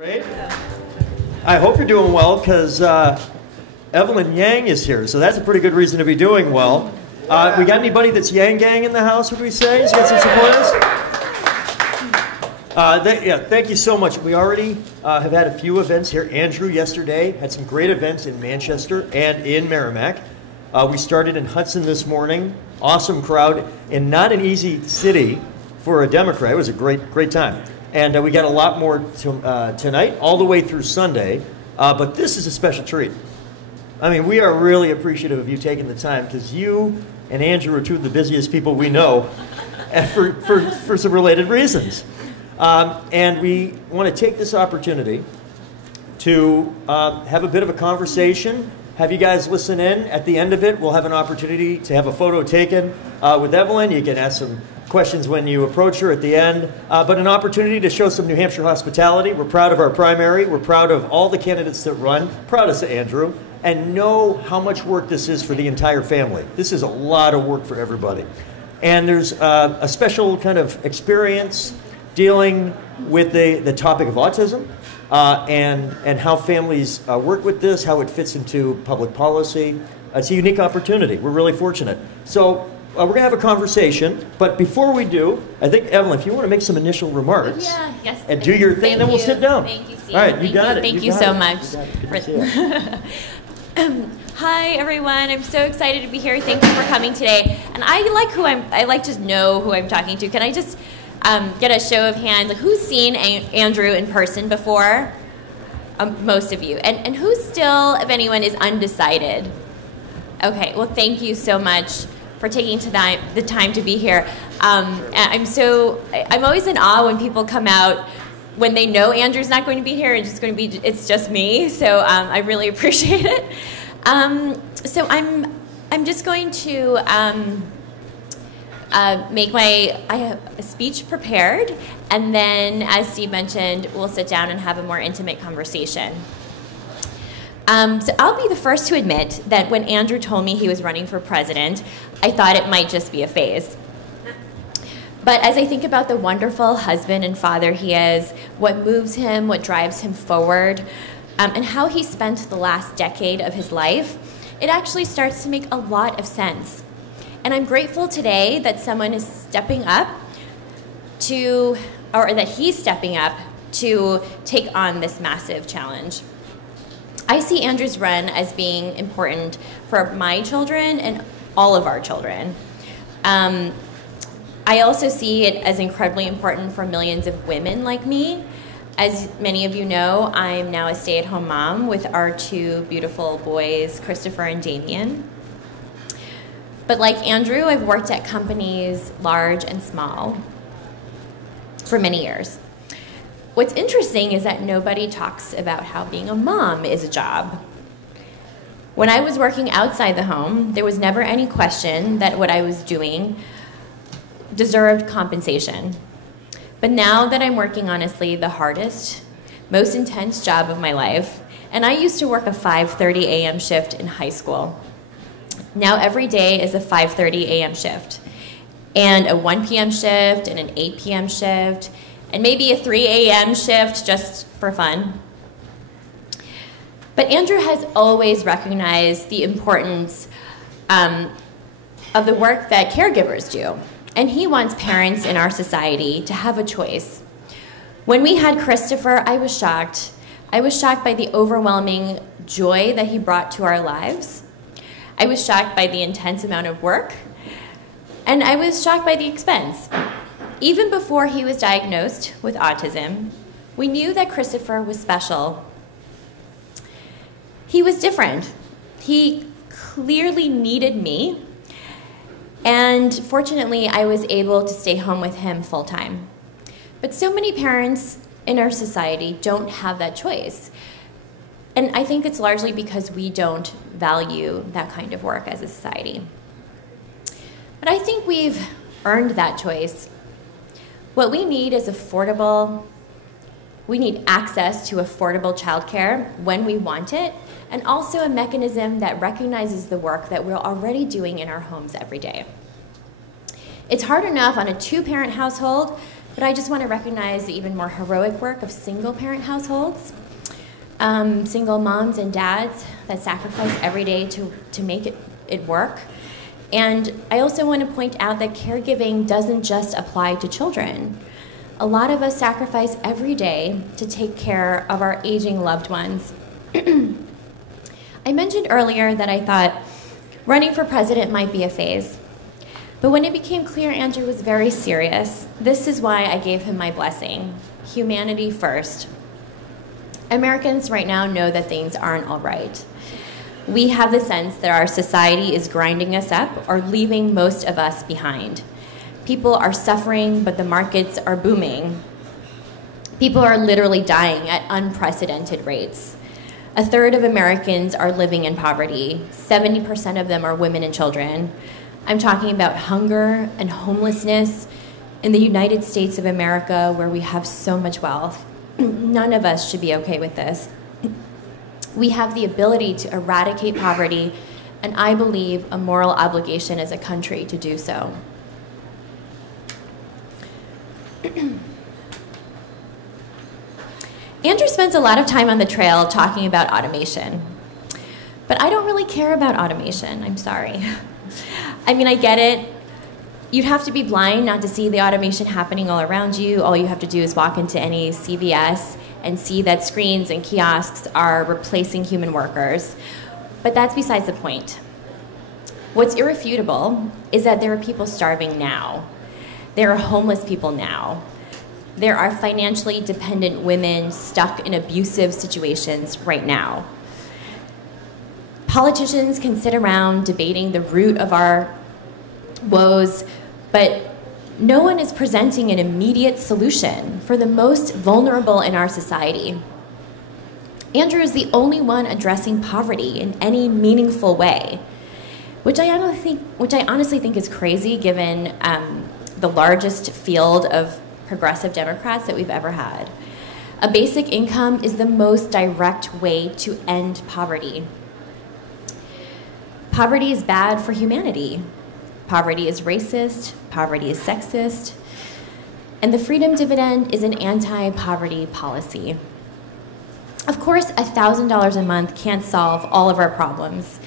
Great. I hope you're doing well because Evelyn Yang is here, so that's a pretty good reason to be doing well. We got anybody that's Yang Gang in the house, would we say? Has got some supporters? Yeah, thank you so much. We already have had a few events here. Andrew yesterday had some great events in Manchester and in Merrimack. We started in Hudson this morning. Awesome crowd, and not an easy city for a Democrat. It was a great time. And we got a lot more tonight, all the way through Sunday. But this is a special treat. I mean, we are really appreciative of you taking the time, because you and Andrew are two of the busiest people we know, and for some related reasons. And we want to take this opportunity to have a bit of a conversation, have you guys listen in. At the end of it, we'll have an opportunity to have a photo taken with Evelyn. You can ask some questions when you approach her at the end, but an opportunity to show some New Hampshire hospitality. We're proud of our primary. We're proud of all the candidates that run. Proud of Andrew, and know how much work this is for the entire family. This is a lot of work for everybody. And there's a special kind of experience dealing with the topic of autism and how families work with this, how it fits into public policy. It's a unique opportunity. We're really fortunate. So we're going to have a conversation, but before we do, I think, Evelyn, if you want to make some initial remarks and do your thing, then we'll sit down. Thank you, Steve. All right, you got it. Thank you so much. Hi, everyone. I'm so excited to be here. Thank you for coming today. And I like to know who I'm talking to. Can I just get a show of hands? Like, who's seen Andrew in person before? Most of you. And who still, if anyone, is undecided? Okay. Well, thank you so much for taking the time to be here. I'm always in awe when people come out when they know Andrew's not going to be here and it's just me. So I really appreciate it. So I'm just going to I have a speech prepared, and then, as Steve mentioned, we'll sit down and have a more intimate conversation. So I'll be the first to admit that when Andrew told me he was running for president, I thought it might just be a phase. But as I think about the wonderful husband and father he is, what moves him, what drives him forward, and how he spent the last decade of his life, it actually starts to make a lot of sense. And I'm grateful today that someone is stepping up or that he's stepping up to take on this massive challenge. I see Andrew's run as being important for my children and all of our children. I also see it as incredibly important for millions of women like me. As many of you know, I'm now a stay-at-home mom with our two beautiful boys, Christopher and Damien. But like Andrew, I've worked at companies large and small for many years. What's interesting is that nobody talks about how being a mom is a job. When I was working outside the home, there was never any question that what I was doing deserved compensation. But now that I'm working, honestly, the hardest, most intense job of my life, and I used to work a 5:30 a.m. shift in high school. Now every day is a 5:30 a.m. shift, and a 1 p.m. shift, and an 8 p.m. shift, and maybe a 3 a.m. shift just for fun. But Andrew has always recognized the importance of the work that caregivers do. And he wants parents in our society to have a choice. When we had Christopher, I was shocked. I was shocked by the overwhelming joy that he brought to our lives. I was shocked by the intense amount of work. And I was shocked by the expense. Even before he was diagnosed with autism, we knew that Christopher was special. He was different. He clearly needed me. And fortunately, I was able to stay home with him full time. But so many parents in our society don't have that choice. And I think it's largely because we don't value that kind of work as a society. But I think we've earned that choice. What we need is we need access to affordable childcare when we want it, and also a mechanism that recognizes the work that we're already doing in our homes every day. It's hard enough on a two-parent household But I just want to recognize the even more heroic work of single-parent households, single moms and dads that sacrifice every day to make it work. And I also want to point out that caregiving doesn't just apply to children. A lot of us sacrifice every day to take care of our aging loved ones. I mentioned earlier that I thought running for president might be a phase. But when it became clear Andrew was very serious, this is why I gave him my blessing. Humanity first. Americans right now know that things aren't all right. We have the sense that our society is grinding us up or leaving most of us behind. People are suffering, but the markets are booming. People are literally dying at unprecedented rates. A third of Americans are living in poverty. 70% of them are women and children. I'm talking about hunger and homelessness in the United States of America, where we have so much wealth. None of us should be okay with this. We have the ability to eradicate poverty, and I believe a moral obligation as a country to do so. Andrew spends a lot of time on the trail talking about automation. But I don't really care about automation, I'm sorry. I mean, I get it. You'd have to be blind not to see the automation happening all around you. All you have to do is walk into any CVS and see that screens and kiosks are replacing human workers. But that's besides the point. What's irrefutable is that there are people starving now. There are homeless people now. There are financially dependent women stuck in abusive situations right now. Politicians can sit around debating the root of our woes, but no one is presenting an immediate solution for the most vulnerable in our society. Andrew is the only one addressing poverty in any meaningful way, which I honestly think is crazy given the largest field of progressive Democrats that we've ever had. A basic income is the most direct way to end poverty. Poverty is bad for humanity. Poverty is racist, poverty is sexist, and the freedom dividend is an anti-poverty policy. Of course, $1,000 a month can't solve all of our problems.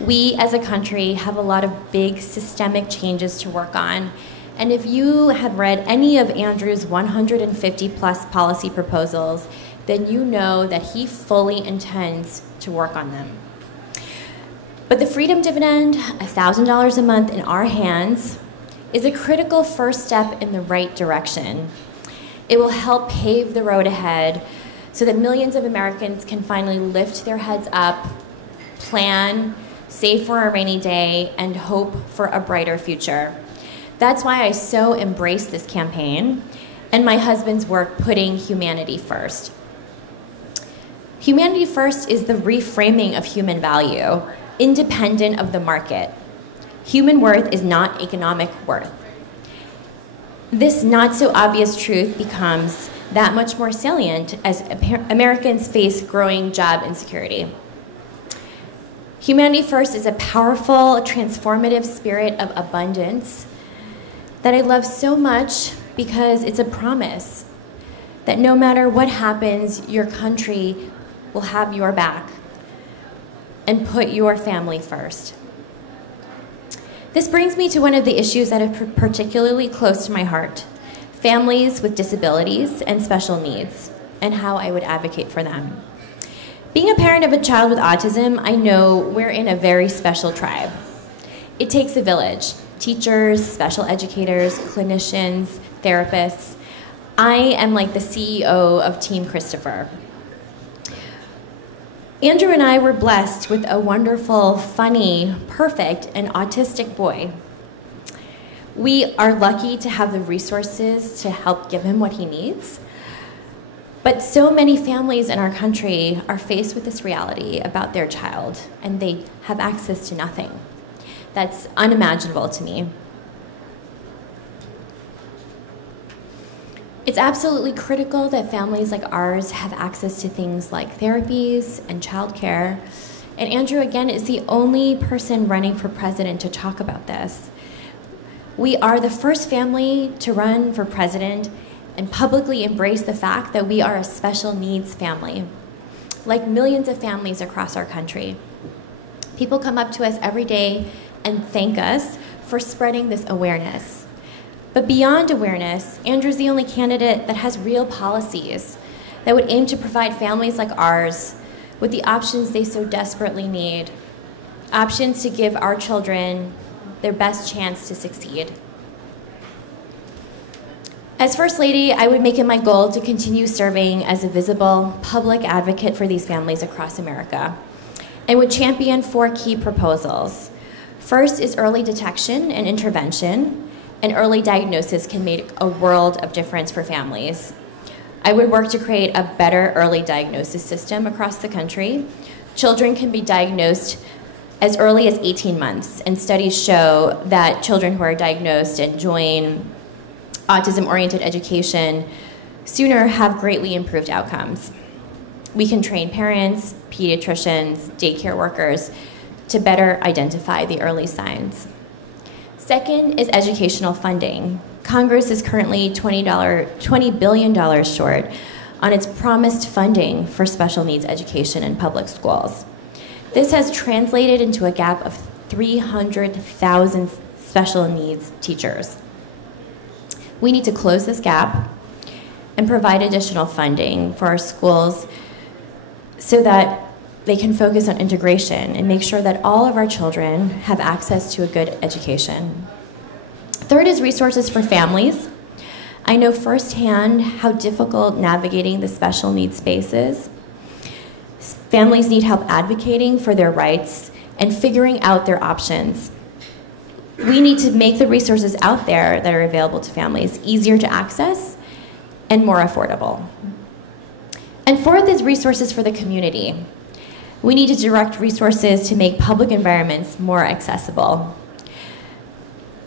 We as a country have a lot of big systemic changes to work on, and if you have read any of Andrew's 150 plus policy proposals, then you know that he fully intends to work on them. But the freedom dividend, $1,000 a month in our hands, is a critical first step in the right direction. It will help pave the road ahead so that millions of Americans can finally lift their heads up, plan, save for a rainy day, and hope for a brighter future. That's why I so embrace this campaign and my husband's work putting humanity first. Humanity first is the reframing of human value, independent of the market. Human worth is not economic worth. This not so obvious truth becomes that much more salient as Americans face growing job insecurity. Humanity first is a powerful, transformative spirit of abundance that I love so much because it's a promise that no matter what happens, your country will have your back and put your family first. This brings me to one of the issues that are particularly close to my heart: families with disabilities and special needs, and how I would advocate for them. Being a parent of a child with autism, I know we're in a very special tribe. It takes a village: teachers, special educators, clinicians, therapists. I am like the CEO of Team Christopher. Andrew and I were blessed with a wonderful, funny, perfect, and autistic boy. We are lucky to have the resources to help give him what he needs. But so many families in our country are faced with this reality about their child, and they have access to nothing. That's unimaginable to me. It's absolutely critical that families like ours have access to things like therapies and childcare. And Andrew, again, is the only person running for president to talk about this. We are the first family to run for president, and publicly embrace the fact that we are a special needs family, like millions of families across our country. People come up to us every day and thank us for spreading this awareness. But beyond awareness, Andrew's the only candidate that has real policies that would aim to provide families like ours with the options they so desperately need, options to give our children their best chance to succeed. As First Lady, I would make it my goal to continue serving as a visible public advocate for these families across America, and would champion 4 key proposals. First is early detection and intervention, and early diagnosis can make a world of difference for families. I would work to create a better early diagnosis system across the country. Children can be diagnosed as early as 18 months, and studies show that children who are diagnosed and join autism-oriented education sooner have greatly improved outcomes. We can train parents, pediatricians, daycare workers to better identify the early signs. Second is educational funding. Congress is currently $20 billion short on its promised funding for special needs education in public schools. This has translated into a gap of 300,000 special needs teachers. We need to close this gap and provide additional funding for our schools so that they can focus on integration and make sure that all of our children have access to a good education. Third is resources for families. I know firsthand how difficult navigating the special needs space is. Families need help advocating for their rights and figuring out their options. We need to make the resources out there that are available to families easier to access and more affordable. And fourth is resources for the community. We need to direct resources to make public environments more accessible.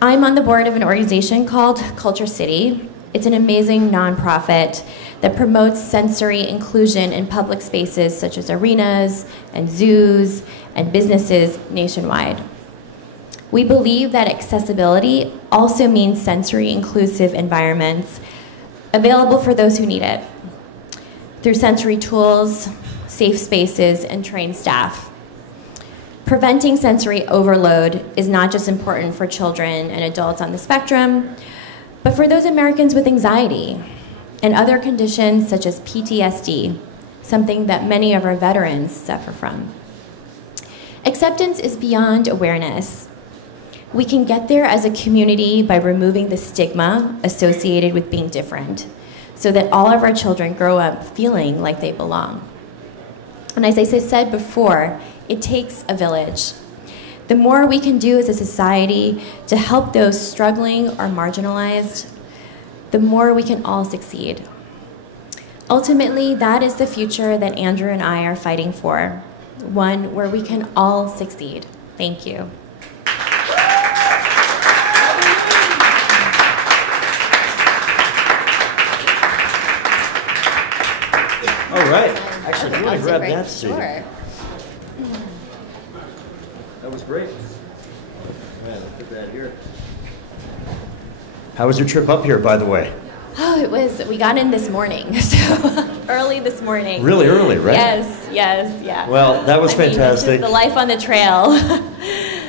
I'm on the board of an organization called Culture City. It's an amazing nonprofit that promotes sensory inclusion in public spaces such as arenas and zoos and businesses nationwide. We believe that accessibility also means sensory inclusive environments available for those who need it through sensory tools, safe spaces, and trained staff. Preventing sensory overload is not just important for children and adults on the spectrum, but for those Americans with anxiety and other conditions such as PTSD, something that many of our veterans suffer from. Acceptance is beyond awareness. We can get there as a community by removing the stigma associated with being different, so that all of our children grow up feeling like they belong. And as I said before, it takes a village. The more we can do as a society to help those struggling or marginalized, the more we can all succeed. Ultimately, that is the future that Andrew and I are fighting for, one where we can all succeed. Thank you. All right. Actually, if you want to grab that seat. Sure. That was great. Man, I'll put that here. How was your trip up here, by the way? Oh, we got in this morning, so early this morning. Really early, right? Yes, yeah. Well, that was fantastic. It's just the life on the trail.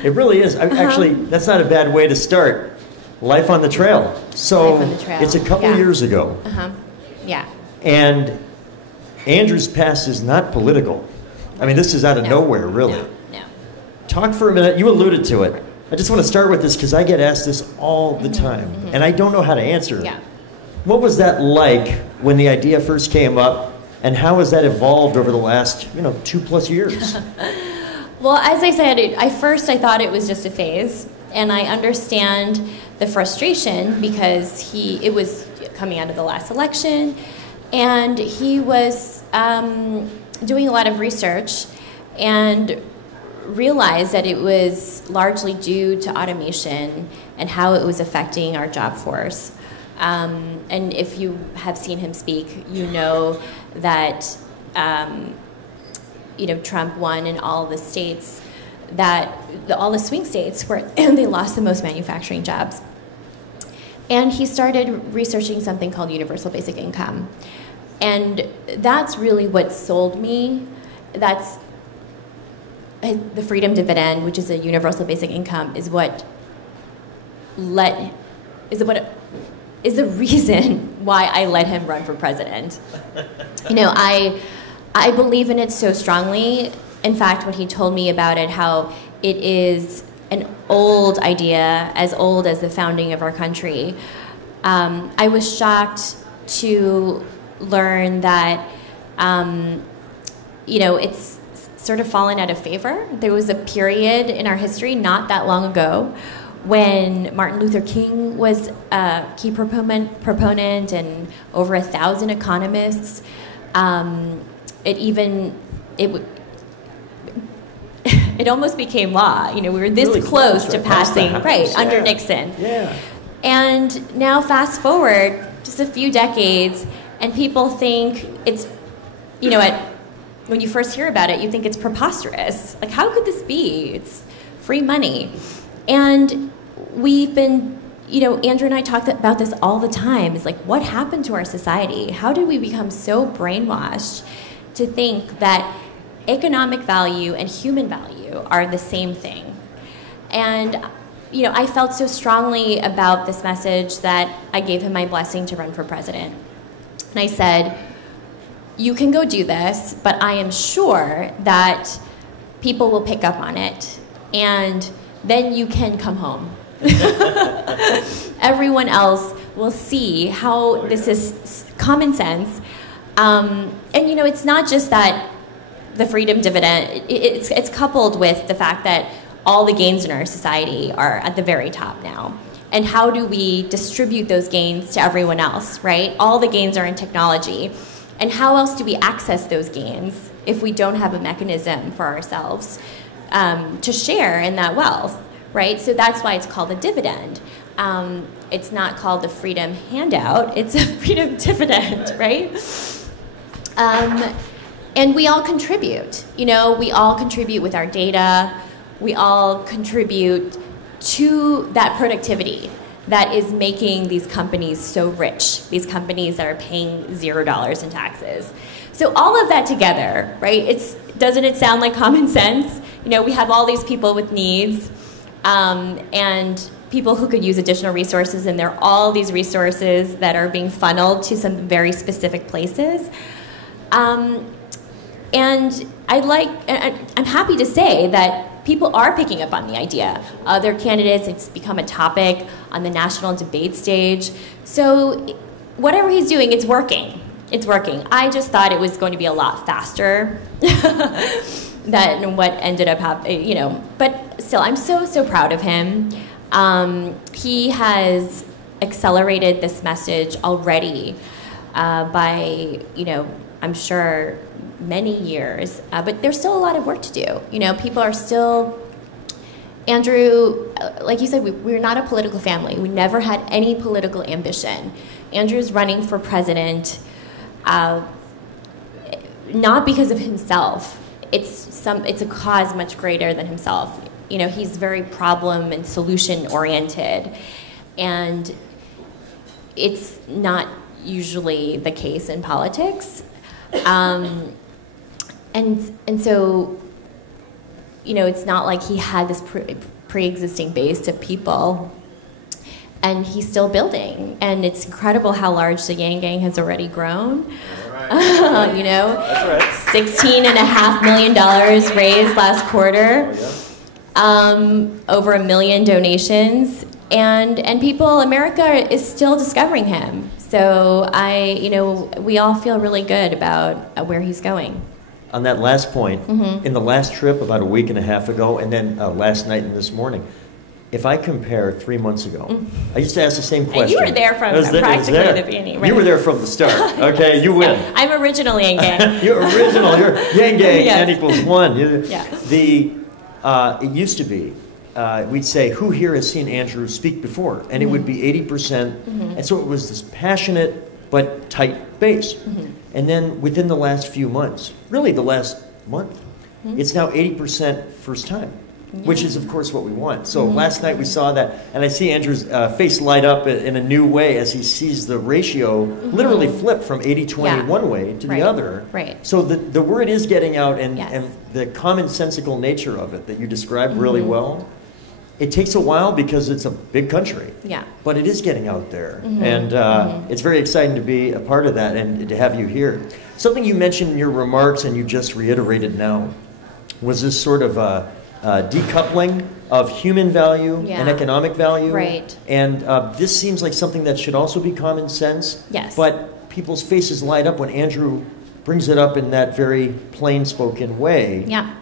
It really is. Actually, that's not a bad way to start. Life on the trail. So Life on the trail. It's a couple years ago. Yeah. And Andrew's past is not political. I mean, this is out of nowhere, really. No. Talk for a minute. You alluded to it. I just want to start with this because I get asked this all the time, and I don't know how to answer it. Yeah. What was that like when the idea first came up, and how has that evolved over the last, 2+ years? Well, as I said, I thought it was just a phase, and I understand the frustration because it was coming out of the last election, and he was doing a lot of research and realized that it was largely due to automation and how it was affecting our job force. And if you have seen him speak, you know that Trump won in all the states all the swing states where they lost the most manufacturing jobs. And he started researching something called universal basic income. And that's really what sold me. That's the freedom dividend, which is a universal basic income, is the reason why I let him run for president. I believe in it so strongly. In fact, when he told me about it, how it is an old idea, as old as the founding of our country, I was shocked to learn that, it's sort of fallen out of favor. There was a period in our history not that long ago when Martin Luther King was a key proponent and over 1,000 economists. It almost became law. We were this really close to passing, under Nixon. Yeah. And now fast forward just a few decades, and people think it's, when you first hear about it, you think it's preposterous. Like, how could this be? It's free money. And we've been, Andrew and I talk about this all the time. It's like, what happened to our society? How did we become so brainwashed to think that economic value and human value are the same thing? And, I felt so strongly about this message that I gave him my blessing to run for president. And I said, you can go do this, but I am sure that people will pick up on it, and then you can come home. Everyone else will see how this is common sense. And, it's not just that the freedom dividend, it's coupled with the fact that all the gains in our society are at the very top now. And how do we distribute those gains to everyone else, right? All the gains are in technology. And how else do we access those gains if we don't have a mechanism for ourselves to share in that wealth, right? So that's why it's called a dividend. It's not called the freedom handout, it's a freedom dividend, right? And we all contribute. We all contribute with our data. We all contribute to that productivity that is making these companies so rich, these companies that are paying $0 in taxes. So all of that together, right, doesn't it sound like common sense? We have all these people with needs and people who could use additional resources, and there are all these resources that are being funneled to some very specific places. And I'm happy to say that people are picking up on the idea. Other candidates, it's become a topic on the national debate stage. So whatever he's doing, it's working. It's working. I just thought it was going to be a lot faster than what ended up happening, But still, I'm so proud of him. He has accelerated this message already by, I'm sure, many years, but there's still a lot of work to do. People are still, Andrew, like you said, we're not a political family. We never had any political ambition. Andrew's running for president, not because of himself. It's a cause much greater than himself. He's very problem and solution oriented, and it's not usually the case in politics. And so, it's not like he had this pre-existing base of people, and he's still building. And it's incredible how large the Yang Gang has already grown. Right. That's right. $16.5 million raised last quarter. Oh, yeah. Over 1 million donations, and people, America is still discovering him. So we all feel really good about where he's going. On that last point, in the last trip about a week and a half ago, and then last night and this morning, if I compare 3 months ago, I used to ask the same question. And you were there from practically the beginning, right? You were there from the start. Okay, you win. Yeah, I'm original Yang Gang. You're original. You're Yang Gang. Yes. N equals 1. Yeah. It used to be, we'd say, who here has seen Andrew speak before? And it would be 80%. And so it was this passionate but tight base. And then within the last few months, really the last month, it's now 80% first time. which is, of course, what we want. So last night we saw that, and I see Andrew's face light up in a new way as he sees the ratio literally flip from 80-20 one way to the other. Right. So the word is getting out, and the commonsensical nature of it that you described really well. It takes a while because it's a big country. Yeah. But it is getting out there. And it's very exciting to be a part of that and to have you here. Something you mentioned in your remarks and you just reiterated now was this sort of decoupling of human value and economic value. Right. And this seems like something that should also be common sense. Yes. But people's faces light up when Andrew brings it up in that very plain-spoken way. Yeah.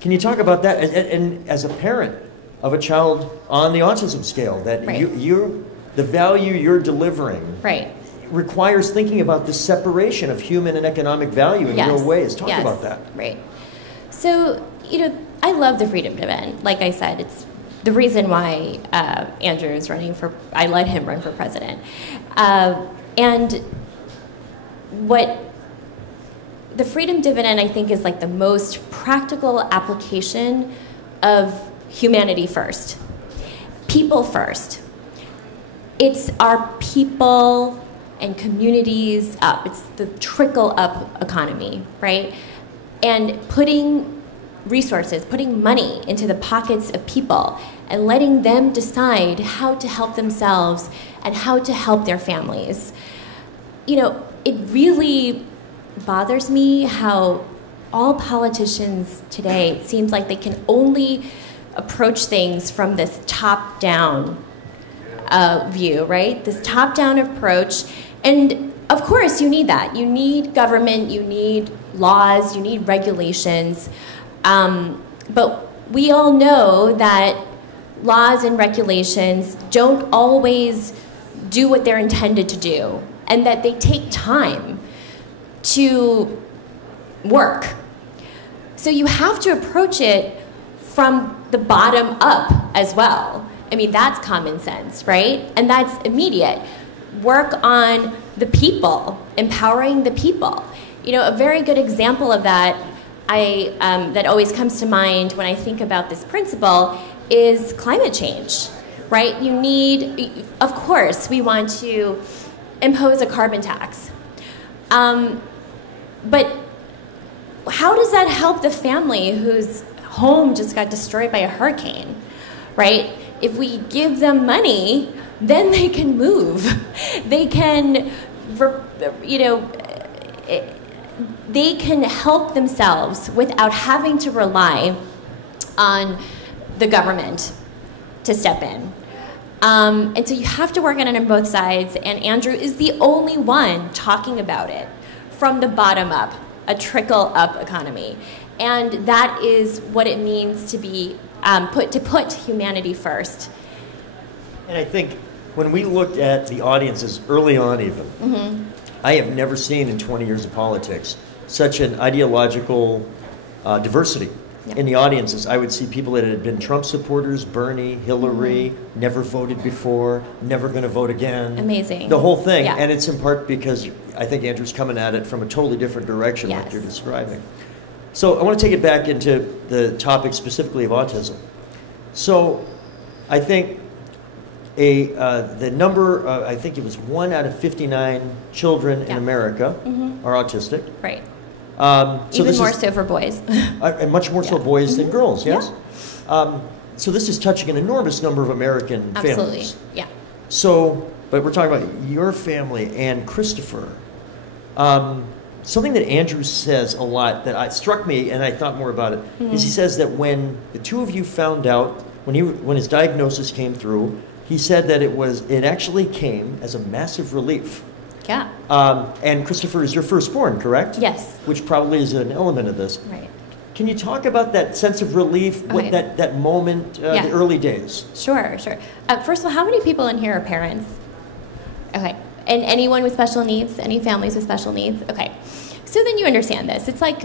Can you talk about that? And as a parent of a child on the autism scale, that the value you're delivering requires thinking about the separation of human and economic value in real ways. Talk about that. Right. So, I love the freedom dividend. Like I said, it's the reason why Andrew is running I let him run for president. And what the freedom dividend, I think, is like the most practical application of humanity first, people first. It's our people and communities up. It's the trickle up economy, right? And putting resources, putting money into the pockets of people and letting them decide how to help themselves and how to help their families. It really bothers me how all politicians today, it seems like they can only approach things from this top-down view, right? This top-down approach. And of course you need that. You need government, you need laws, you need regulations. But we all know that laws and regulations don't always do what they're intended to do, and that they take time to work. So you have to approach it from the bottom up as well. I mean, that's common sense, right? And that's immediate. Work on the people, empowering the people. A very good example of that that always comes to mind when I think about this principle is climate change, right? Of course, we want to impose a carbon tax. But how does that help the family whose home just got destroyed by a hurricane, right? If we give them money, then they can move. They can, they can help themselves without having to rely on the government to step in. And so you have to work on it on both sides, and Andrew is the only one talking about it from the bottom up, a trickle-up economy. And that is what it means to be put humanity first. And I think when we looked at the audiences early on even, I have never seen in 20 years of politics such an ideological diversity in the audiences. I would see people that had been Trump supporters, Bernie, Hillary, never voted before, never going to vote again. Amazing. The whole thing. Yeah. And it's in part because I think Andrew's coming at it from a totally different direction like you're describing. So I want to take it back into the topic specifically of autism. So I think the number, I think it was 1 out of 59 children in America are autistic. Right. So even more so for boys. And much more so boys than girls, yes? Yeah. So this is touching an enormous number of American families. Yeah. So, but we're talking about your family and Christopher. Something that Andrew says a lot that struck me, and I thought more about it, is he says that when the two of you found out, when his diagnosis came through, he said that it actually came as a massive relief. Yeah. And Christopher is your firstborn, correct? Yes. Which probably is an element of this. Right. Can you talk about that sense of relief, that moment, the early days? Sure. First of all, how many people in here are parents? Okay. And anyone with special needs? Any families with special needs? Okay. So then you understand this. It's like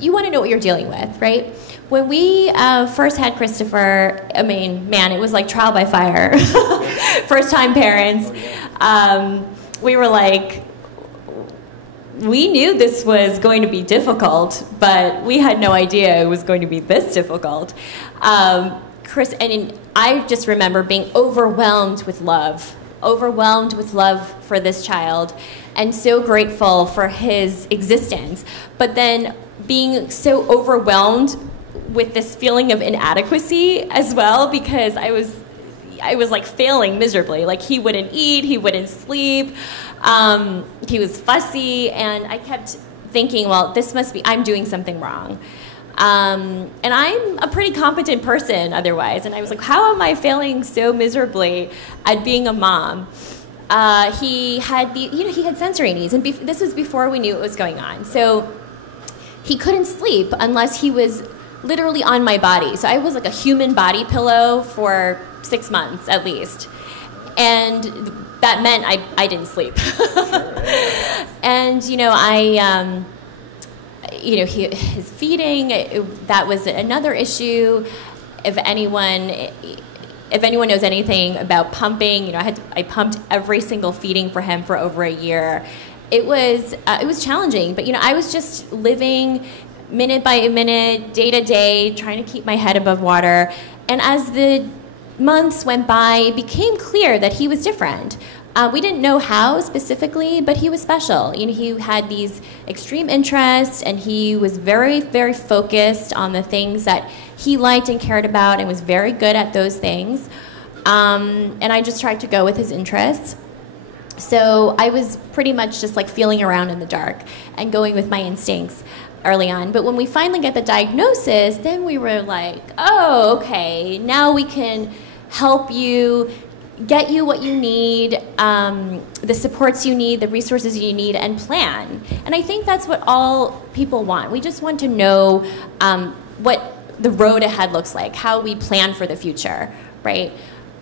you want to know what you're dealing with, right? When we first had Christopher, I mean, man, it was like trial by fire. First time parents. We were like, we knew this was going to be difficult, but we had no idea it was going to be this difficult. I just remember being overwhelmed with love for this child, and so grateful for his existence. But then being so overwhelmed with this feeling of inadequacy as well, because I was like failing miserably. Like, he wouldn't eat, he wouldn't sleep, he was fussy, and I kept thinking, well, I'm doing something wrong. And I'm a pretty competent person otherwise, and I was like, how am I failing so miserably at being a mom? He had he had sensory needs, and this was before we knew what was going on. So he couldn't sleep unless he was literally on my body. So I was like a human body pillow for 6 months at least. And that meant I didn't sleep. And, his feeding, that was another issue. If anyone knows anything about pumping, I pumped every single feeding for him for over a year. It was challenging, but I was just living minute by minute, day to day, trying to keep my head above water. And as the months went by, it became clear that he was different. We didn't know how specifically, but he was special. He had these extreme interests, and he was very, very focused on the things that he liked and cared about, and was very good at those things. And I just tried to go with his interests. So I was pretty much just like feeling around in the dark and going with my instincts early on. But when we finally get the diagnosis, then we were like, oh, okay, now we can help you, get you what you need, the supports you need, the resources you need, and plan. And I think that's what all people want. We just want to know what the road ahead looks like, how we plan for the future, right?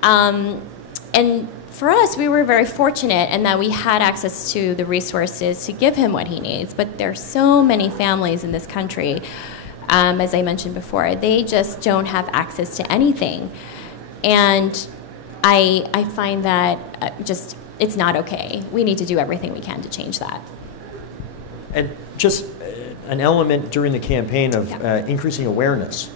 And for us, we were very fortunate in that we had access to the resources to give him what he needs. But there are so many families in this country, as I mentioned before, they just don't have access to anything. And I find that it's not okay. We need to do everything we can to change that. And just an element during the campaign of increasing awareness.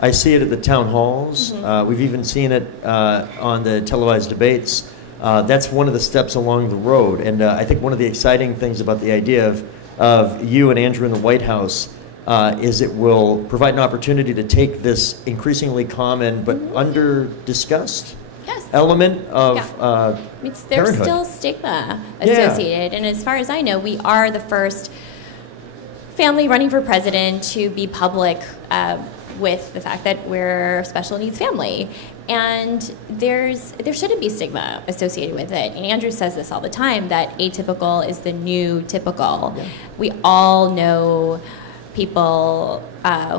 I see it at the town halls. Mm-hmm. We've even seen it on the televised debates. That's one of the steps along the road. And I think one of the exciting things about the idea of you and Andrew in the White House is it will provide an opportunity to take this increasingly common but under-discussed element of there's parenthood. Still stigma associated. And as far as I know, we are the first family running for president to be public with the fact that we're a special needs family. And there shouldn't be stigma associated with it. And Andrew says this all the time, that atypical is the new typical. Yeah. We all know people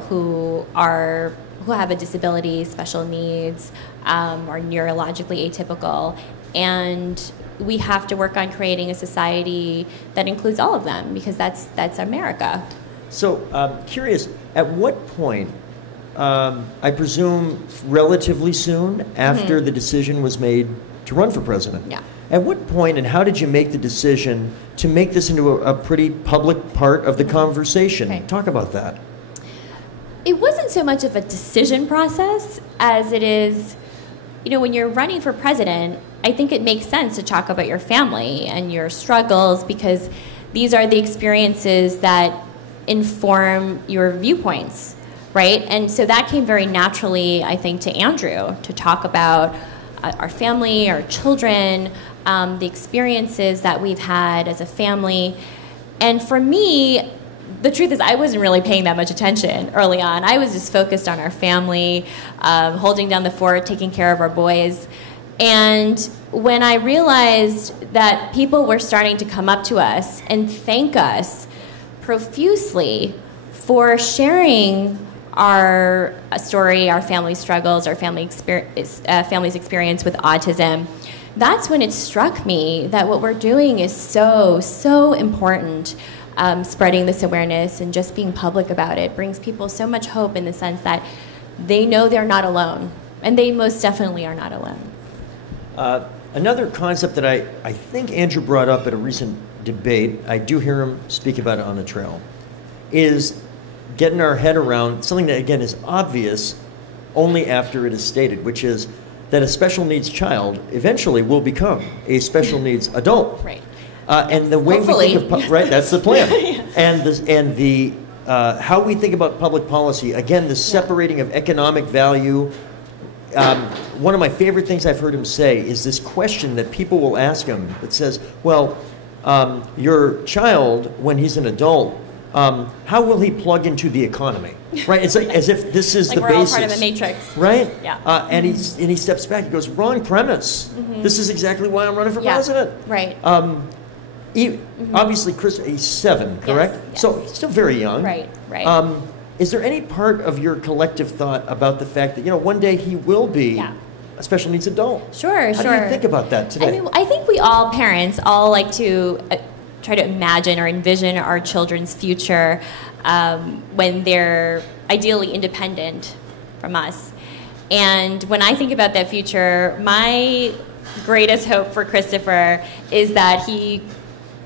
who have a disability, special needs, are neurologically atypical, and we have to work on creating a society that includes all of them, because that's America. So, curious, at what point, I presume relatively soon after the decision was made to run for president, at what point and how did you make the decision to make this into a pretty public part of the conversation? Okay. Talk about that. It wasn't so much of a decision process as it is, when you're running for president, I think it makes sense to talk about your family and your struggles, because these are the experiences that inform your viewpoints, right? And so that came very naturally, I think, to Andrew, to talk about our family, our children, the experiences that we've had as a family. And for me, the truth is I wasn't really paying that much attention early on. I was just focused on our family, holding down the fort, taking care of our boys. And when I realized that people were starting to come up to us and thank us profusely for sharing our story, our family struggles, our family's experience with autism, that's when it struck me that what we're doing is so, so important. Spreading this awareness and just being public about it brings people so much hope, in the sense that they know they're not alone, and they most definitely are not alone. Another concept that I think Andrew brought up at a recent debate, I do hear him speak about it on the trail, is getting our head around something that, again, is obvious only after it is stated, which is that a special needs child eventually will become a special needs adult. Right. And the way Hopefully. we think of, right, that's the plan. Yeah. And the how we think about public policy, again, the separating of economic value. One of my favorite things I've heard him say is this question that people will ask him that says, well, your child, when he's an adult, how will he plug into the economy? Right? It's like as if this is like the we're basis. all part of a matrix. Right? Yeah. And he steps back. He goes, wrong premise. This is exactly why I'm running for president. Right. Obviously, Chris, he's 7, correct? Yes. So he's still very young. Right. Right. Is there any part of your collective thought about the fact that, one day he will be a special needs adult? Sure. How do you think about that today? I mean, I think we all, parents, all like to try to imagine or envision our children's future when they're ideally independent from us. And when I think about that future, my greatest hope for Christopher is that he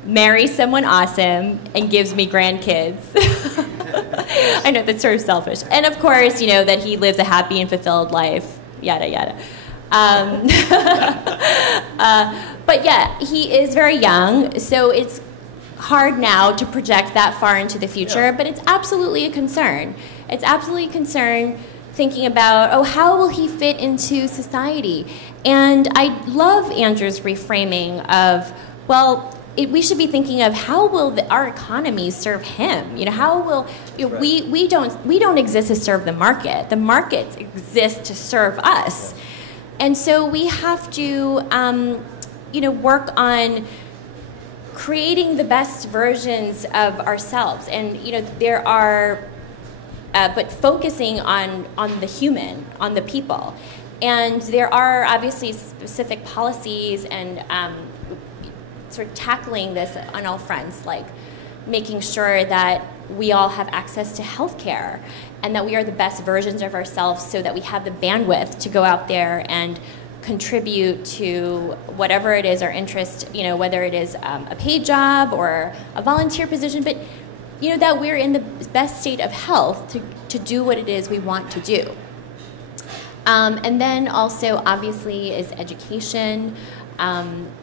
marries someone awesome and gives me grandkids. I know that's sort of selfish. And of course, that he lives a happy and fulfilled life, yada, yada. But yeah, he is very young, so it's hard now to project that far into the future, but it's absolutely a concern. It's absolutely a concern thinking about, how will he fit into society? And I love Andrew's reframing of, we should be thinking of how will our economy serve him? How will we don't exist to serve the market. The markets exist to serve us, and so we have to work on creating the best versions of ourselves. And there are, but focusing on the human, on the people, and there are obviously specific policies and sort of tackling this on all fronts, like making sure that we all have access to health care and that we are the best versions of ourselves so that we have the bandwidth to go out there and contribute to whatever it is our interest, whether it is a paid job or a volunteer position, but that we're in the best state of health to do what it is we want to do. And then also obviously is education.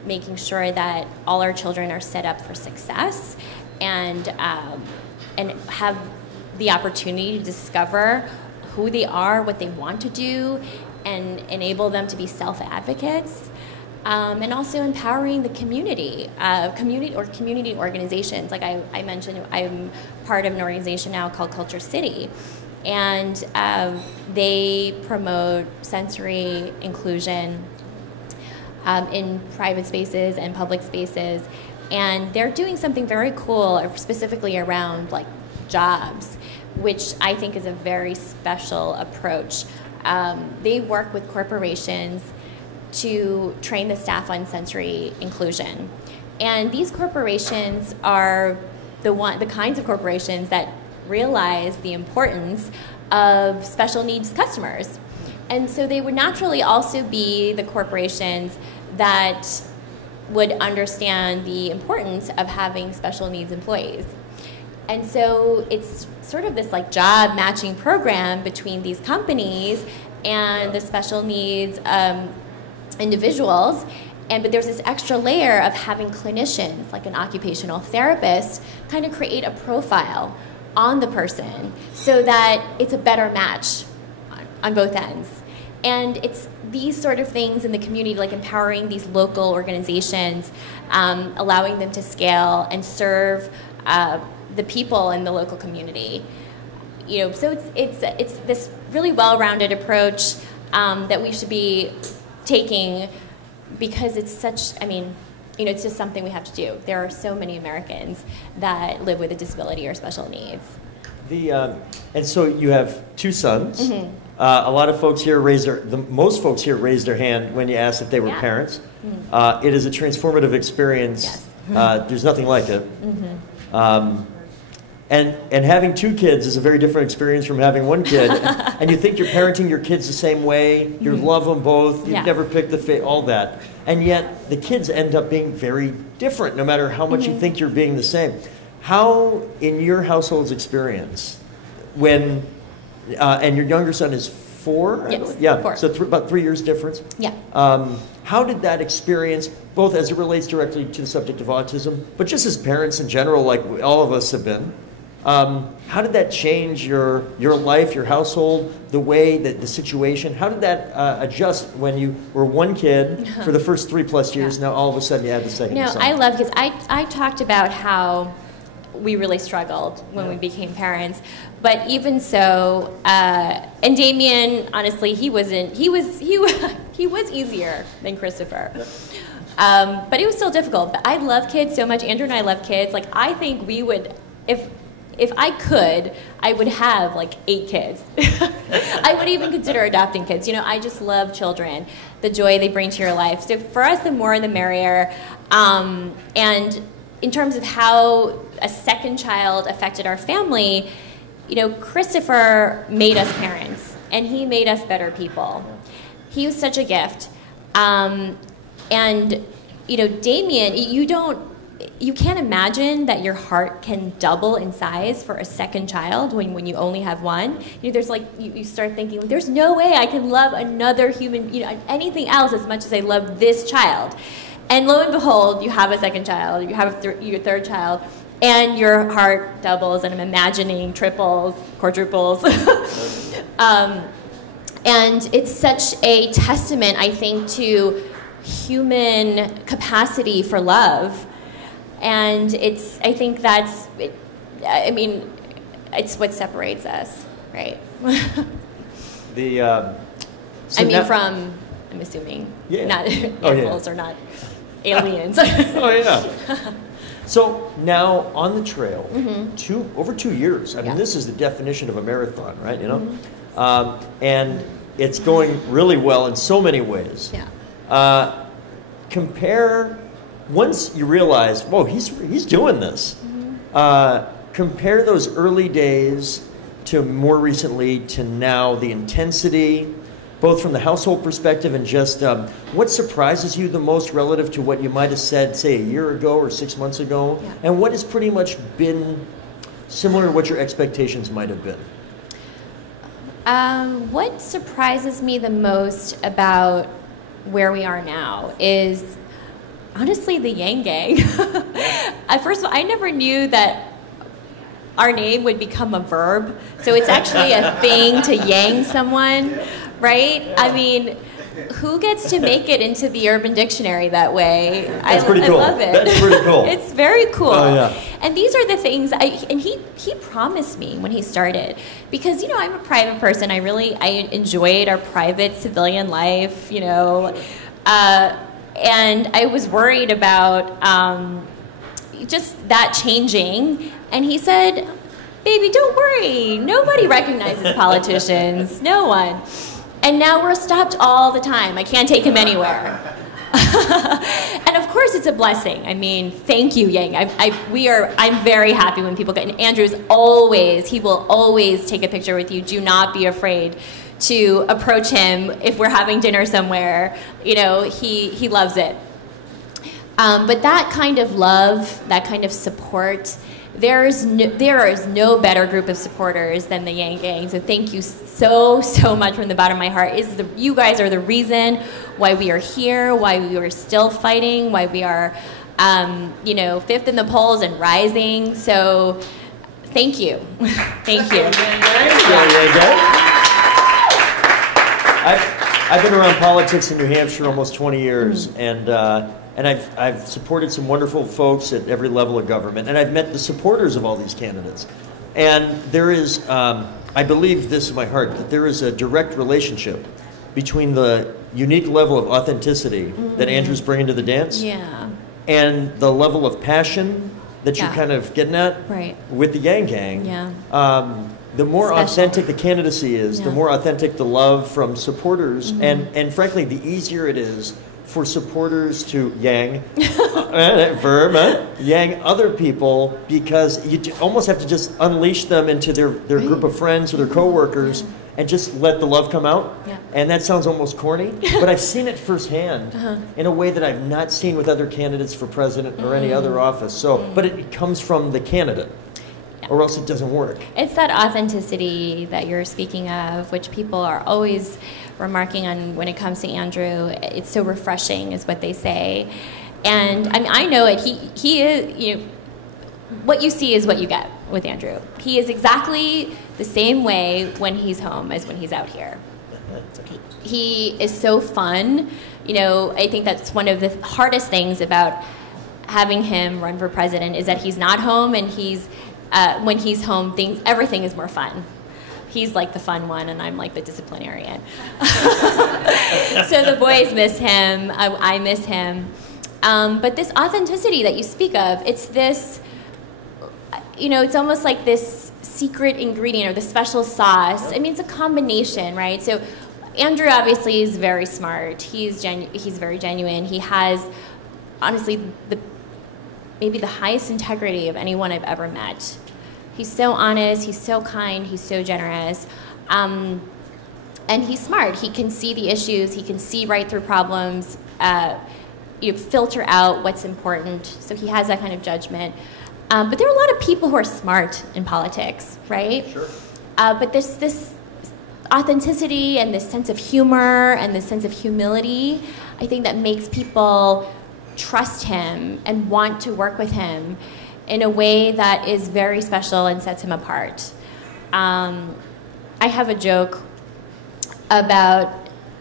Making sure that all our children are set up for success and have the opportunity to discover who they are, what they want to do, and enable them to be self-advocates. And also empowering the community organizations. Like I mentioned, I'm part of an organization now called Culture City. And they promote sensory inclusion in private spaces and public spaces, and they're doing something very cool specifically around like jobs, which I think is a very special approach. They work with corporations to train the staff on sensory inclusion, and these corporations are the kinds of corporations that realize the importance of special needs customers. And so they would naturally also be the corporations that would understand the importance of having special needs employees. And so it's sort of this like job matching program between these companies and the special needs individuals. But there's this extra layer of having clinicians, like an occupational therapist, kind of create a profile on the person so that it's a better match on both ends. And it's these sort of things in the community, like empowering these local organizations, allowing them to scale and serve the people in the local community. So it's this really well-rounded approach that we should be taking, because it's such, it's just something we have to do. There are so many Americans that live with a disability or special needs. And so you have 2 sons. Mm-hmm. A lot of folks here most folks here raised their hand when you asked if they were parents. Mm-hmm. It is a transformative experience. Yes. There's nothing like it. Mm-hmm. And having 2 kids is a very different experience from having 1 kid. And you think you're parenting your kids the same way. You love them both. You've never picked all that. And yet the kids end up being very different, no matter how much you think you're being the same. How, in your household's experience, when, and your younger son is 4? Yes, yeah, 4. So about 3 years difference. Yeah. How did that experience, both as it relates directly to the subject of autism, but just as parents in general, like all of us have been, how did that change your life, your household, the way that the situation? How did that adjust when you were 1 kid for the first 3+ years? Now all of a sudden you had the second son. I love kids. I talked about how we really struggled when we became parents, but even so, and Damien, honestly, he was easier than Christopher. But it was still difficult. But I love kids so much. Andrew and I love kids. Like, I think we would, if I could, I would have like 8 kids. I would even consider adopting kids. I just love children, the joy they bring to your life. So for us, the more the merrier. And in terms of how a second child affected our family, Christopher made us parents, and he made us better people. He was such a gift. And Damien, you can't imagine that your heart can double in size for a second child when you only have 1. There's you start thinking, there's no way I can love another human, anything else as much as I love this child. And lo and behold, you have a second child, you have your 3rd child, and your heart doubles, and I'm imagining triples, quadruples. And it's such a testament, I think, to human capacity for love. And I think it's what separates us, right? I'm assuming, not animals or not aliens. Oh, yeah. So now on the trail, over 2 years. I mean, this is the definition of a marathon, right? And it's going really well in so many ways. Yeah. Once you realize, whoa, he's doing this. Compare those early days to more recently to now, the intensity, both from the household perspective and just what surprises you the most relative to what you might have said, say, a year ago or 6 months ago, and what has pretty much been similar to what your expectations might have been? What surprises me the most about where we are now is honestly the Yang Gang. First of all, I never knew that our name would become a verb. So it's actually a thing to yang someone, right? I mean, who gets to make it into the Urban Dictionary that way? That's pretty cool. I love it. That's pretty cool. It's very cool. Oh, yeah. And these are the things, and he promised me when he started, because, I'm a private person. I enjoyed our private civilian life, and I was worried about just that changing. And he said, baby, don't worry. Nobody recognizes politicians. No one. And now we're stopped all the time. I can't take him anywhere. And of course it's a blessing. I mean, thank you, Yang. I'm very happy when people get, and Andrew's he will always take a picture with you. Do not be afraid to approach him if we're having dinner somewhere. He loves it. But that kind of love, that kind of support, there is no better group of supporters than the Yang Gang. So thank you so much from the bottom of my heart. You guys are the reason why we are here, why we are still fighting, why we are, 5th in the polls and rising. So thank you. Thank you. I've been around politics in New Hampshire almost 20 years, and I've supported some wonderful folks at every level of government, and I've met the supporters of all these candidates. And there is, I believe this in my heart, that there is a direct relationship between the unique level of authenticity that Andrew's bringing to the dance and the level of passion that you're kind of getting at with the Yang Gang. Yeah. The more authentic the candidacy is, the more authentic the love from supporters, and frankly, the easier it is for supporters to Yang, Yang other people, because you almost have to just unleash them into their group of friends or their coworkers and just let the love come out. Yeah. And that sounds almost corny, but I've seen it firsthand in a way that I've not seen with other candidates for president or any other office. So, but it comes from the candidate, or else it doesn't work. It's that authenticity that you're speaking of, which people are always remarking on when it comes to Andrew. It's so refreshing, is what they say. And I mean, I know it. He is, you know, what you see is what you get with Andrew. He is exactly the same way when he's home as when he's out here. He is so fun. You know, I think that's one of the hardest things about having him run for president is that he's not home, and he's when he's home, everything is more fun. He's like the fun one, and I'm like the disciplinarian. So the boys miss him. I miss him. But this authenticity that you speak of, it's this, you know, it's almost like this secret ingredient or the special sauce. I mean, it's a combination, right? So Andrew obviously is very smart. He's very genuine. He has, honestly, maybe the highest integrity of anyone I've ever met. He's so honest, he's so kind, he's so generous, and he's smart. He can see the issues, he can see right through problems, you filter out what's important, so he has that kind of judgment. But there are a lot of people who are smart in politics, right? Sure. But this authenticity and this sense of humor and this sense of humility, I think that makes people trust him and want to work with him in a way that is very special and sets him apart. I have a joke about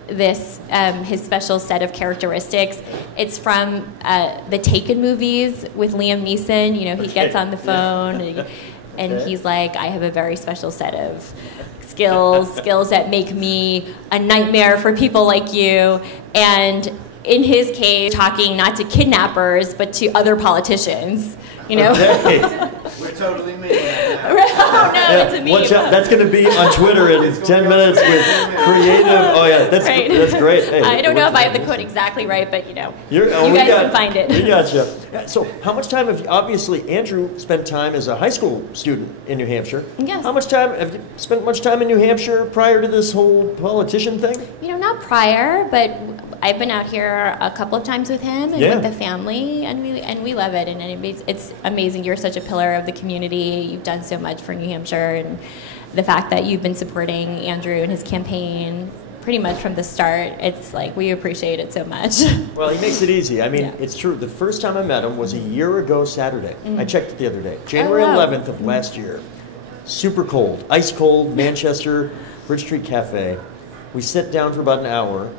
this, his special set of characteristics. It's from the Taken movies with Liam Neeson. You know, he gets on the phone and he's like, I have a very special set of skills that make me a nightmare for people like you. And in his case, talking not to kidnappers, but to other politicians. You know? We're totally me. Oh no, it's a meme. Watch out. That's going to be on Twitter in 10 minutes with creative. Oh yeah, that's right. That's great. Hey, I don't know if I have the quote exactly right, but you know, you we guys can find it. We gotcha. So, how much time have you? Obviously, Andrew spent time as a high school student in New Hampshire. Yes. How much time have you spent? Much time in New Hampshire prior to this whole politician thing? You know, not prior, but I've been out here a couple of times with him and with the family, and we love it, and it's amazing. You're such a pillar of the community. You've done so much for New Hampshire, and the fact that you've been supporting Andrew and his campaign pretty much from the start, it's like we appreciate it so much. Well, he makes it easy. I mean, it's true. The first time I met him was a year ago Saturday. I checked it the other day. January 11th of last year. Super cold, ice cold, Manchester, Bridge Street Cafe. We sit down for about an hour.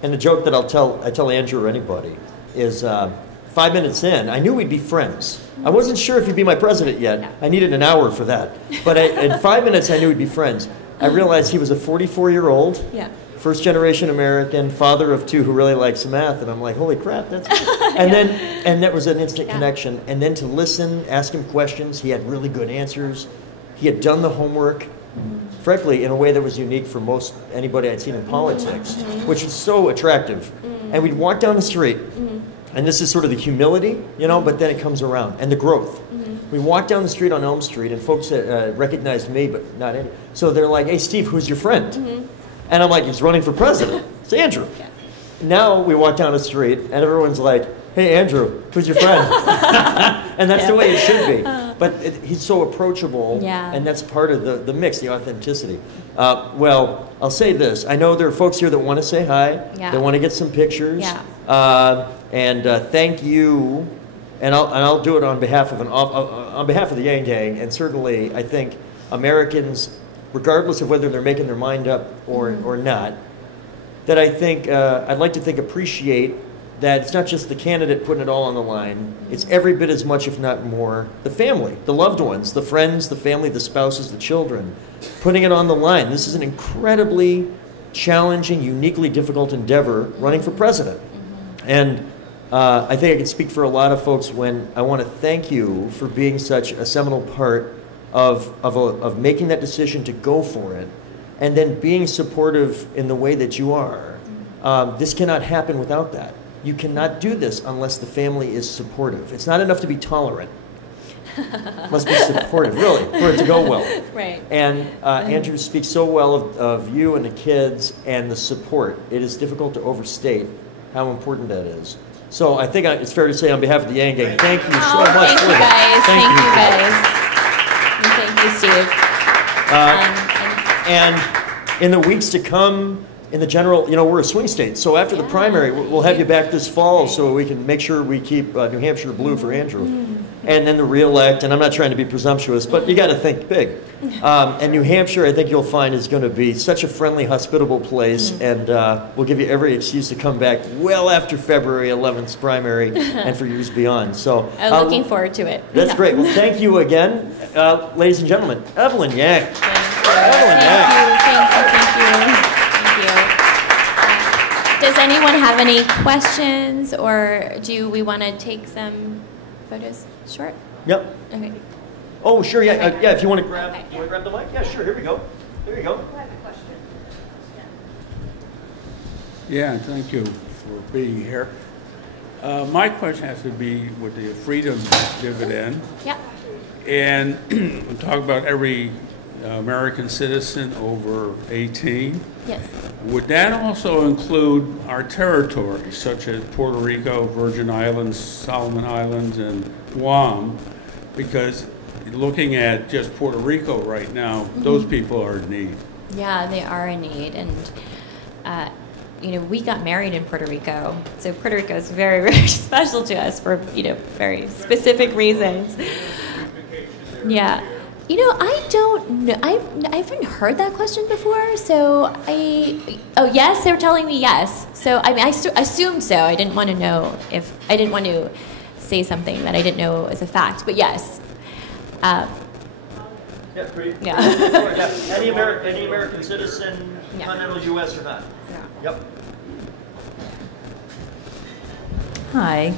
And the joke that I tell Andrew or anybody is 5 minutes in, I knew we'd be friends. I wasn't sure if he'd be my president yet. I needed an hour for that. But in 5 minutes, I knew we'd be friends. I realized he was a 44-year-old, first-generation American, father of two who really likes math. And I'm like, holy crap, that's and then that was an instant connection. And then to listen, ask him questions. He had really good answers. He had done the homework. Frankly, in a way that was unique for most anybody I'd seen in politics, which was so attractive. And we'd walk down the street, and this is sort of the humility, you know, but then it comes around, and the growth. We walked down the street on Elm Street, and folks recognized me, but not any. So they're like, hey, Steve, who's your friend? And I'm like, he's running for president. It's Andrew. Now we walk down the street, and everyone's like, hey, Andrew, who's your friend? And that's the way it should be. But he's so approachable, and that's part of the mix, the authenticity. Well, I'll say this. I know there are folks here that want to say hi. They want to get some pictures. And thank you. And I'll do it on behalf of the Yang Gang. And certainly, I think Americans, regardless of whether they're making their mind up or not, that I think I'd like to think appreciate that it's not just the candidate putting it all on the line. It's every bit as much, if not more, the family, the loved ones, the friends, the family, the spouses, the children, putting it on the line. This is an incredibly challenging, uniquely difficult endeavor, running for president. And I think I can speak for a lot of folks when I want to thank you for being such a seminal part of making that decision to go for it, and then being supportive in the way that you are. This cannot happen without that. You cannot do this unless the family is supportive. It's not enough to be tolerant. It must be supportive, really, for it to go well. Right. And Andrew speaks so well of you and the kids and the support. It is difficult to overstate how important that is. So I think it's fair to say on behalf of the Yang Gang, thank you so much. Thank you guys. Thank you guys. And thank you, Steve. And in the weeks to come, in the general, we're a swing state. So after the primary, we'll have you back this fall so we can make sure we keep New Hampshire blue for Andrew. And then the re-elect, and I'm not trying to be presumptuous, but you got to think big. And New Hampshire, I think you'll find, is going to be such a friendly, hospitable place, and we'll give you every excuse to come back well after February 11th's primary and for years beyond. So I'm looking forward to it. That's great. Well, thank you again, ladies and gentlemen. Evelyn Yang. Evelyn Yang. Thank you. Does anyone have any questions, or do we want to take some photos? Short? Yep. Okay. Oh, sure. Yeah. Okay. Yeah. If you want to grab, Okay. you want to grab the mic? Yeah. Sure. Here we go. There you go. I have a question. Yeah, thank you for being here. My question has to be with the freedom dividend. Yeah. And we talk about every American citizen over 18. Yes. Would that also include our territories, such as Puerto Rico, Virgin Islands, Solomon Islands, and Guam? Because looking at just Puerto Rico right now, those people are in need. Yeah, they are in need, and we got married in Puerto Rico, so Puerto Rico is very, very special to us for very specific reasons. Yeah. I don't know. I haven't heard that question before, so yes, they were telling me yes. So I assumed so. I didn't want to say something that I didn't know as a fact, but yes. Yeah. Pretty. Yeah. Any American citizen, continental U.S. or not? Yeah. Yep. Hi.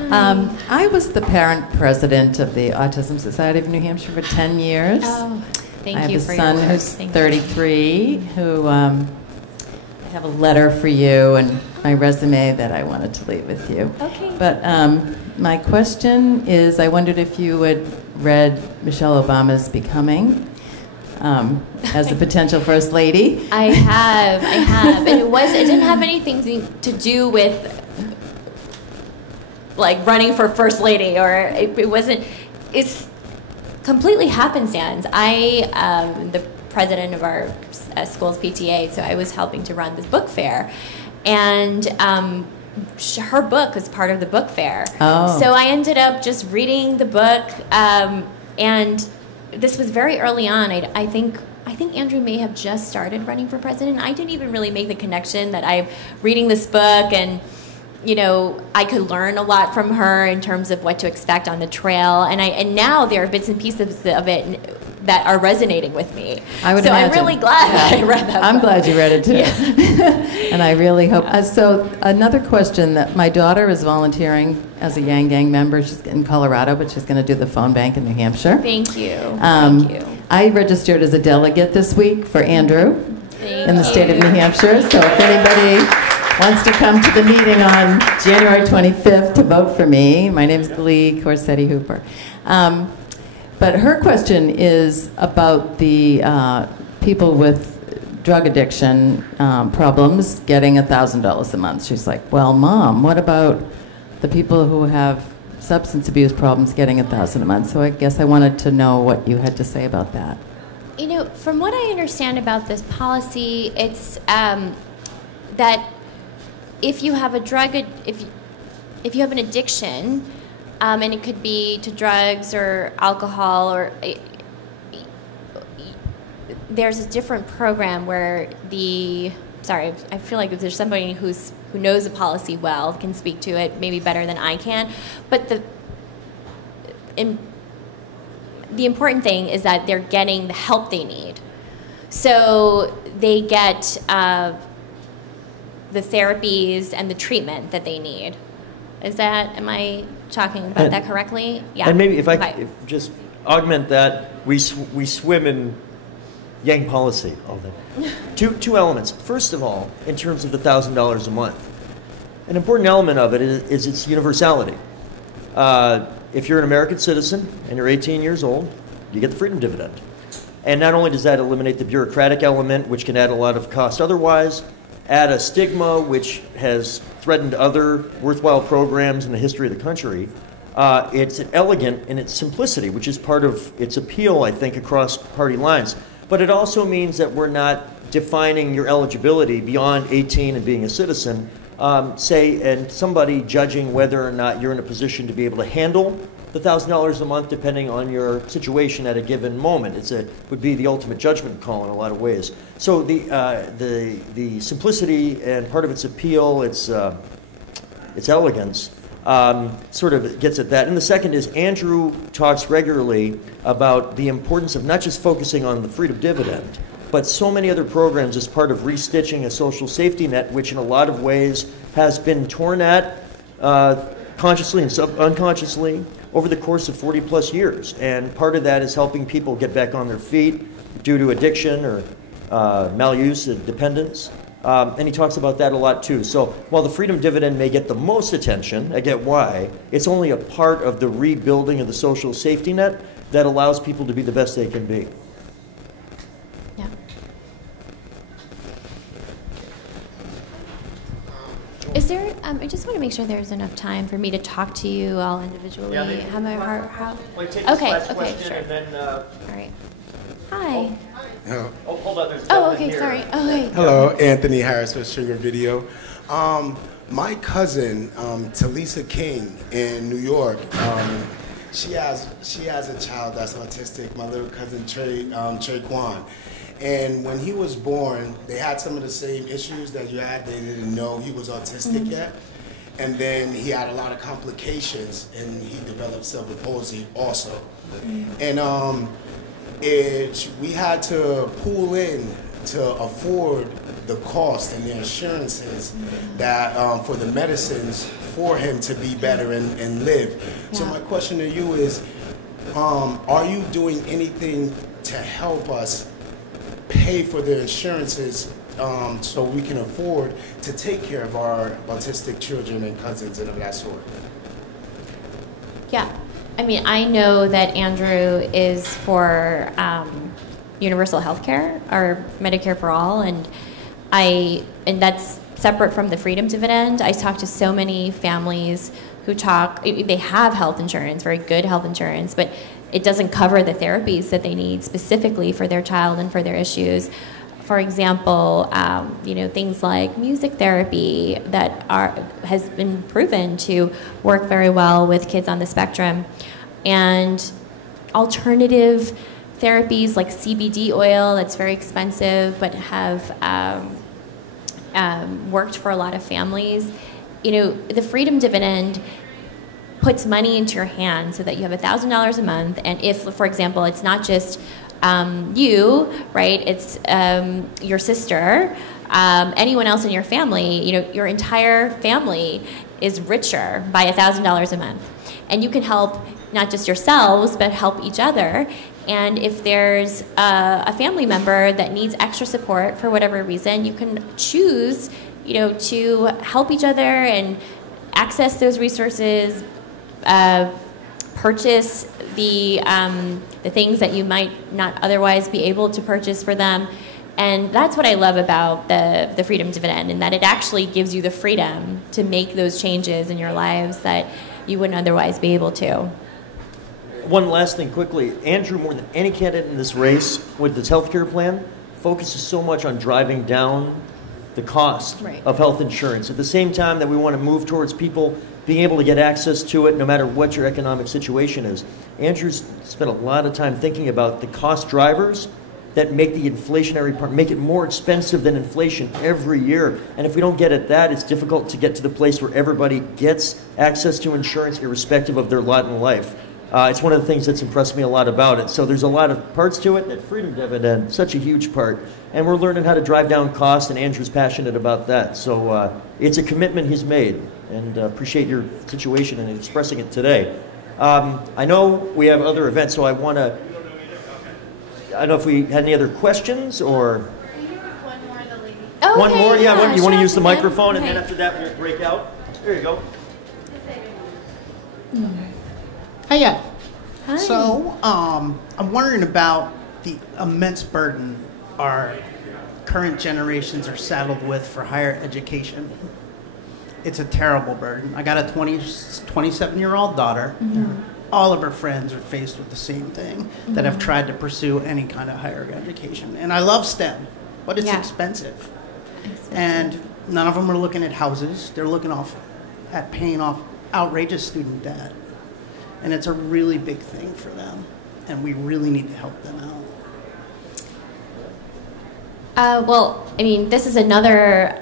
I was the parent president of the Autism Society of New Hampshire for 10 years. Oh, thank I have you a for son your work. who's Thank you. 33 who I have a letter for you and my resume that I wanted to leave with you. Okay. But my question is, I wondered if you had read Michelle Obama's Becoming as a potential first lady. I have, and it didn't have anything to do with like running for first lady, or it wasn't. It's completely happenstance. I am the president of our school's PTA, so I was helping to run this book fair, and her book was part of the book fair. Oh. So I ended up just reading the book, and this was very early on. I think Andrew may have just started running for president. I didn't even really make the connection that I'm reading this book, and I could learn a lot from her in terms of what to expect on the trail. And now there are bits and pieces of it that are resonating with me. I would so imagine. I'm really glad that I read that I'm book. glad you read it too. Yeah. And I really hope. So another question, that my daughter is volunteering as a Yang Gang member. She's in Colorado, but she's going to do the phone bank in New Hampshire. Thank you. Thank you. I registered as a delegate this week for Andrew in the state of New Hampshire. So if anybody wants to come to the meeting on January 25th to vote for me, my name is Glee Corsetti Hooper. But her question is about the people with drug addiction problems getting $1,000 a month. She's like, well, Mom, what about the people who have substance abuse problems getting $1,000 a month? So I guess I wanted to know what you had to say about that. From what I understand about this policy, it's that if you have if you have an addiction, and it could be to drugs or alcohol, or there's a different program where I feel like if there's somebody who knows the policy well, can speak to it maybe better than I can, but the important thing is that they're getting the help they need. So they get the therapies and the treatment that they need. Am I talking about that correctly? Yeah. And maybe if I Okay. if just augment that, we swim in Yang policy, all that. Two elements. First of all, in terms of the $1,000 a month, an important element of it is its universality. If you're an American citizen and you're 18 years old, you get the freedom dividend. And not only does that eliminate the bureaucratic element, which can add a lot of cost otherwise, add a stigma which has threatened other worthwhile programs in the history of the country, it's elegant in its simplicity, which is part of its appeal, I think, across party lines. But it also means that we're not defining your eligibility beyond 18 and being a citizen, and somebody judging whether or not you're in a position to be able to handle the $1,000 a month depending on your situation at a given moment. Would be the ultimate judgment call in a lot of ways. So the simplicity and part of its appeal, its elegance, sort of gets at that. And the second is Andrew talks regularly about the importance of not just focusing on the freedom dividend, but so many other programs as part of restitching a social safety net, which in a lot of ways has been torn at consciously and unconsciously over the course of 40 plus years. And part of that is helping people get back on their feet due to addiction or maluse and dependence. And he talks about that a lot too. So while the freedom dividend may get the most attention, I get why, it's only a part of the rebuilding of the social safety net that allows people to be the best they can be. Yeah. Is there, I just want to make sure there's enough time for me to talk to you all individually. Okay, Question, sure. and then, All right. Hi. oh, hold on, there's a Oh, gentleman okay, here. sorry. Oh, hey. Hello, Anthony Harris with Sugar Video. My cousin, Talisa King in New York, she has a child that's autistic, my little cousin Trey Kwan. And when he was born, they had some of the same issues that you had. They didn't know he was autistic yet. And then he had a lot of complications, and he developed cerebral palsy also. And we had to pool in to afford the cost and the insurances that for the medicines for him to be better and live. So my question to you is, are you doing anything to help us pay for the insurances so we can afford to take care of our autistic children and cousins and of that sort? Yeah. I mean, I know that Andrew is for universal health care or Medicare for all, and that's separate from the freedom dividend. I talk to so many families who they have health insurance, very good health insurance, but it doesn't cover the therapies that they need specifically for their child and for their issues. For example, things like music therapy that has been proven to work very well with kids on the spectrum, and alternative therapies like CBD oil that's very expensive but have worked for a lot of families. The freedom dividend puts money into your hand so that you have $1,000 a month, and if, for example, it's not just you, right? It's your sister, anyone else in your family. Your entire family is richer by $1,000 a month, and you can help not just yourselves but help each other. And if there's a family member that needs extra support for whatever reason, you can choose, to help each other and access those resources, purchase the things that you might not otherwise be able to purchase for them. And that's what I love about the freedom dividend, and that it actually gives you the freedom to make those changes in your lives that you wouldn't otherwise be able to. One last thing quickly. Andrew, more than any candidate in this race with his healthcare plan, focuses so much on driving down the cost of health insurance. At the same time that we want to move towards people being able to get access to it no matter what your economic situation is. Andrew's spent a lot of time thinking about the cost drivers that make the inflationary part, make it more expensive than inflation every year. And if we don't get at that, it's difficult to get to the place where everybody gets access to insurance irrespective of their lot in life. It's one of the things that's impressed me a lot about it. So there's a lot of parts to it. That freedom dividend, such a huge part. And we're learning how to drive down costs, and Andrew's passionate about that. So it's a commitment he's made, and appreciate your situation and expressing it today. I know we have other events, so I want to... I don't know if we had any other questions or... Oh, One okay, more? Yeah, you want to sure, use the okay. microphone, and then Okay. after that, we're going to break out. There you go. Hiya. Hi. So, I'm wondering about the immense burden our current generations are saddled with for higher education. It's a terrible burden. I got a 27-year-old daughter. All of her friends are faced with the same thing, that have tried to pursue any kind of higher education. And I love STEM, but it's Yeah. expensive. And none of them are looking at houses. They're looking at paying off outrageous student debt. And it's a really big thing for them. And we really need to help them out. Well, I mean, this is another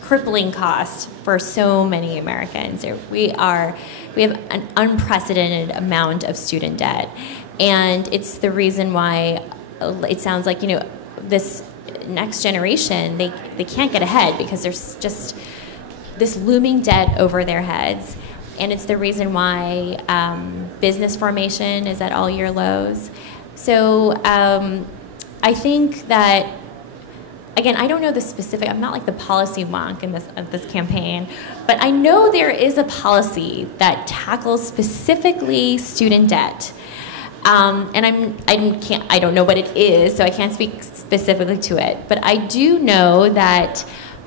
crippling cost for so many Americans. We have an unprecedented amount of student debt, and it's the reason why it sounds like, this next generation, they can't get ahead because there's just this looming debt over their heads. And it's the reason why business formation is at all-year lows. So I think that, again, I don't know the specific, I'm not like the policy wonk of this campaign, but I know there is a policy that tackles specifically student debt. And I don't know what it is, so I can't speak specifically to it. But I do know that,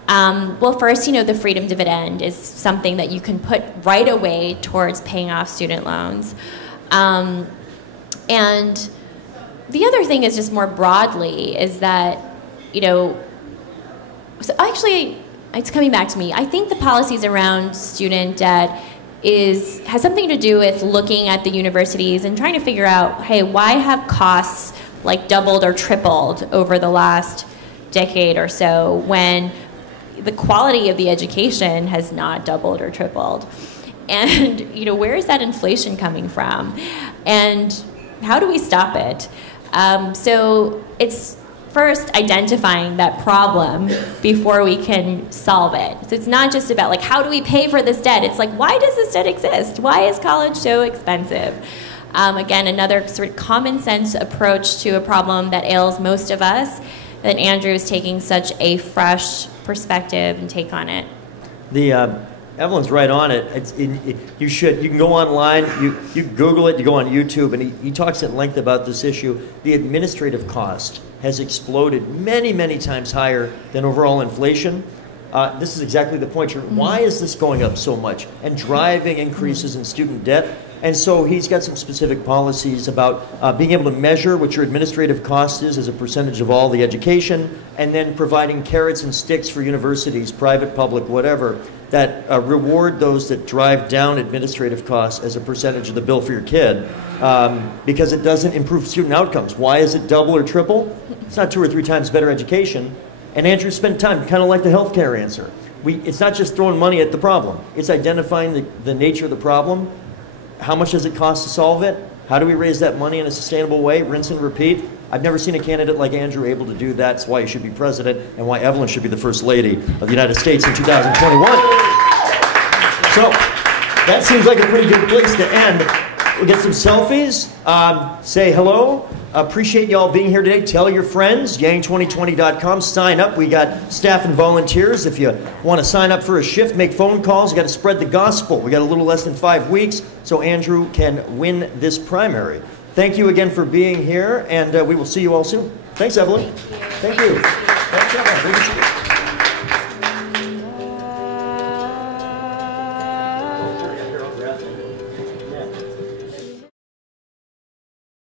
well, first, the freedom dividend is something that you can put right away towards paying off student loans. And the other thing is just more broadly is that, so actually, it's coming back to me. I think the policies around student debt has something to do with looking at the universities and trying to figure out, hey, why have costs like doubled or tripled over the last decade or so when the quality of the education has not doubled or tripled? And, where is that inflation coming from? And how do we stop it? So it's first identifying that problem before we can solve it. So it's not just about how do we pay for this debt? It's why does this debt exist? Why is college so expensive? Again, another sort of common sense approach to a problem that ails most of us, that Andrew is taking such a fresh perspective and take on it. Evelyn's right on it. You can go online, you Google it, you go on YouTube, and he talks at length about this issue. The administrative cost has exploded many, many times higher than overall inflation. This is exactly the point. Why is this going up so much and driving increases in student debt? And so he's got some specific policies about being able to measure what your administrative cost is as a percentage of all the education, and then providing carrots and sticks for universities, private, public, whatever, that reward those that drive down administrative costs as a percentage of the bill for your kid, because it doesn't improve student outcomes. Why is it double or triple? It's not 2 or 3 times better education. And Andrew spent time, kind of like the healthcare answer. It's not just throwing money at the problem. It's identifying the nature of the problem. How much does it cost to solve it? How do we raise that money in a sustainable way? Rinse and repeat. I've never seen a candidate like Andrew able to do that. That's why he should be president and why Evelyn should be the First Lady of the United States in 2021. So that seems like a pretty good place to end. We'll get some selfies. Say hello. Appreciate y'all being here today. Tell your friends. Yang2020.com. Sign up. We got staff and volunteers. If you want to sign up for a shift, make phone calls. You got to spread the gospel. We got a little less than 5 weeks, so Andrew can win this primary. Thank you again for being here, and we will see you all soon. Thanks, Evelyn. Thank you. Thanks, Evelyn. Great to see you.